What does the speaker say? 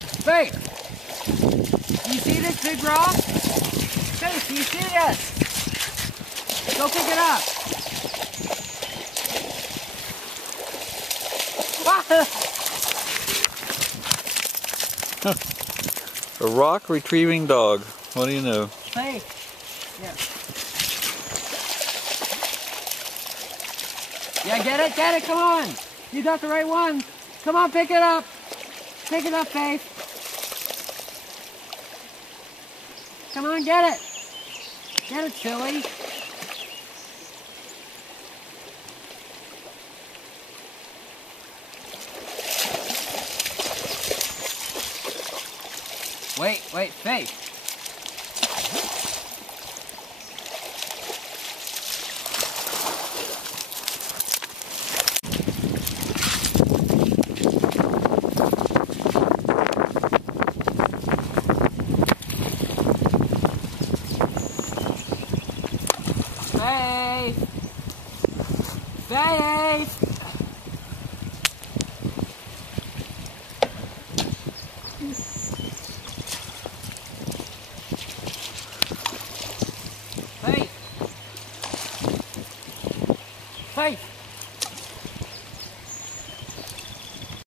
Faith, you see this big rock? Faith, you see this? Go pick it up. A rock retrieving dog. What do you know? Faith. Yeah. Yeah, get it, come on. You got the right one. Come on, pick it up. Pick it up, Faith. Come on, get it. Get it, silly. Wait, Faith. Faith! Faith! Faith! Faith!